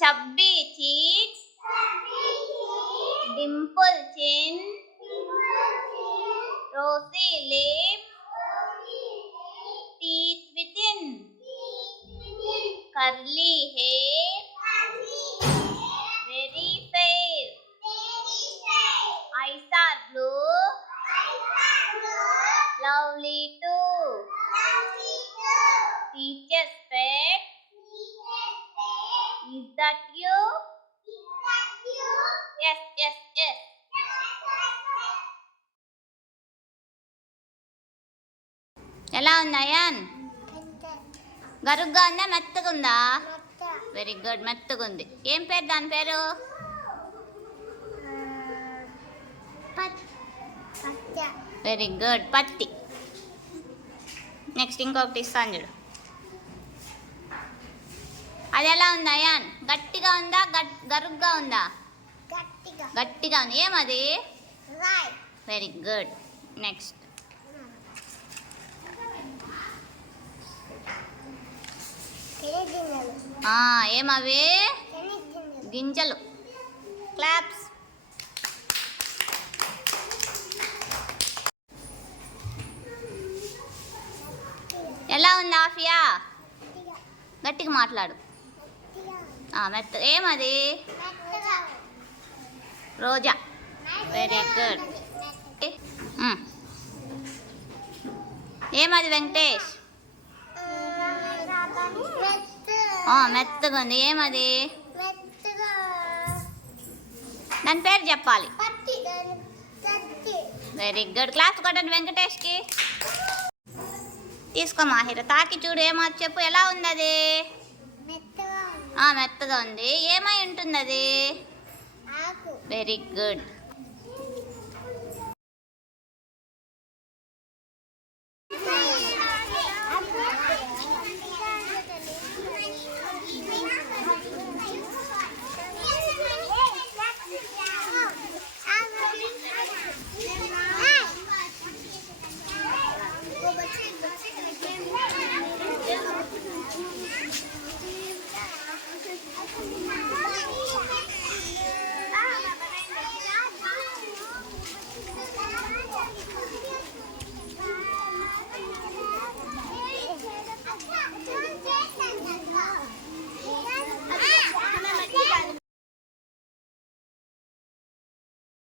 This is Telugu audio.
chubby cheeks, dimple chin, rosy lips, teeth within, curly hair, very fair, eyes are blue, lovely too, teacher's pet, is that you? Yes, yes, yes. ఎలా ఉంది అయాన్? గరుగ్గా ఉందా మెత్తగా ఉందా? వెరీ గుడ్, మెత్తగా ఉంది. ఏం పేరు దాని పేరు? వెరీ గుడ్, పత్తి. నెక్స్ట్ ఇంకొకటి ఇస్తాను చూడు. అది ఎలా ఉంది అయాన్? గట్టిగా ఉందా గరుగ్గా ఉందా? గట్టిగా ఉంది. ఏమది? Very good. నెక్స్ట్ ఏమవి? గింజలు. క్లాప్స్. ఎలా ఉంది ఆఫియా? గట్టిగా మాట్లాడు. మెత్త. ఏమది? రోజా. Very good. ఏమది వెంకటేష్? మెత్తగా ఉంది. ఏమది? దాని పేరు చెప్పాలి. Very good. క్లాస్ కొట్టండి వెంకటేష్కి. తీసుకో మాహిర, తాకి చూడు. ఏమో చెప్పు. ఎలా ఉంది అది? మెత్తగా ఉంది. ఏమై ఉంటుంది అది? Very good.